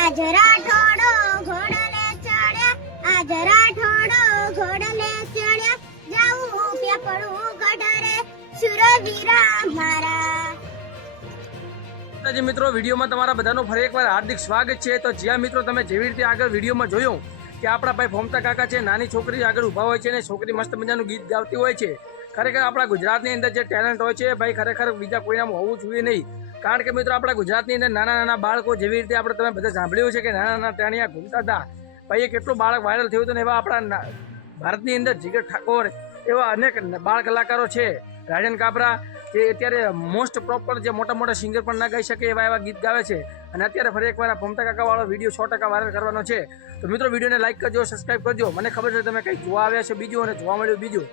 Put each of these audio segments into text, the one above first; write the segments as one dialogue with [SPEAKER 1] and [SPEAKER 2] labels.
[SPEAKER 1] આજ રાઠોડો ઘોડલે ચડ્યા આજ રાઠોડો ઘોડલે ચડ્યા જાઉં પેપડું ગઢરે સુરવીરા મારા
[SPEAKER 2] માતાજી મિત્રો, વિડીયોમાં તમારા બધાનું ફરી એકવાર હાર્દિક સ્વાગત છે. તો જ્યાં મિત્રો તમે જેવી રીતે આગળ વિડીયોમાં જોયું કે આપણા ભાઈ ફોમતા કાકા છે, નાની છોકરી આગળ ઊભા હોય છે ને છોકરી મસ્ત મજાનું ગીત ગાવતી હોય છે. ખરેખર આપણા ગુજરાતની અંદર જે ટેલેન્ટ હોય છે, ભાઈ ખરેખર બીજા કોઈનામાં હોવું જોઈએ નહીં. કારણ કે મિત્રો, આપણા ગુજરાતની અંદર નાના નાના બાળકો જેવી રીતે આપણે તમે બધા સાંભળ્યું છે કે નાના નાના ટેણિયા ઘૂમતા હતા. ભાઈ એ કેટલું બાળક વાયરલ થયું હતું ને એવા આપણા ભારતની અંદર જીગર ઠાકોર એવા અનેક બાળ કલાકારો છે. રાજન કાબરા જે અત્યારે મોસ્ટ પ્રોપર જે મોટા મોટા સિંગર પણ ના ગાઈ શકે એવા એવા ગીત ગાવે છે. અને અત્યારે ફરી એકવાર આ ભમતા કાકાવાળો વીડિયો સો ટકા વાયરલ કરવાનો છે. તો મિત્રો વિડીયોને લાઈક કરજો સબસ્ક્રાઈબ કરજો. મને ખબર છે તમે કંઈક જોવા આવ્યા છે બીજું અને જોવા મળ્યું બીજું.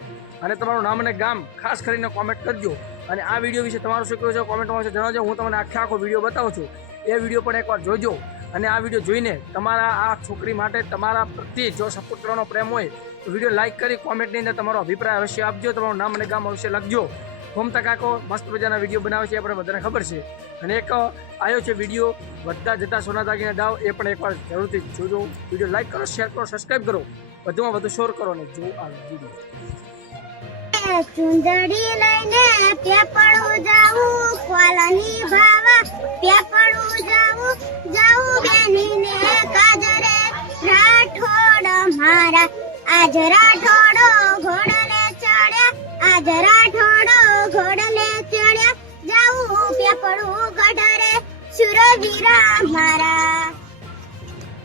[SPEAKER 2] અને તમારું નામ અને ગામ ખાસ કરીને કોમેન્ટ કરજો. અને આ વીડિયો વિશે તમારું શું કહેવું છે કોમેન્ટમાં જણાવજો. હું તમને આખે આખો વીડિયો બતાવું છું. એ વીડિયો પણ એકવાર જોજો. અને આ વીડિયો જોઈને તમારા આ છોકરી માટે તમારા પ્રત્યે જો સપોર્ટ પ્રેમ હોય તો વીડિયો લાઈક કરી કોમેન્ટની અંદર તમારો અભિપ્રાય અવશ્ય આપજો. તમારું નામ અને ગામ અવશ્ય લખજો. ફોમતા કાકો, મસ્ત મજાના વીડિયો બનાવે છે આપણે બધાને ખબર છે. અને એક આવ્યો છે વીડિયો વધતા જતા સોના દાગીના દાવ, એ પણ એકવાર જરૂરથી જોજો. વીડિયો લાઈક કરો શેર કરો સબસ્ક્રાઈબ કરો. વધુમાં વધુ શોર કરો અને જો આ વીડિયો
[SPEAKER 1] ચુંદડી લઈને પેપડું જાવું કોલની ભાવા પેપડું જાવું જાવું બેનીને કાજરે. રાઠોડ મારા, આજ રાઠોડો ઘોડલે ચડ્યા, આજ રાઠોડો પેપડું ગઢરે. સુરવીરા મારા.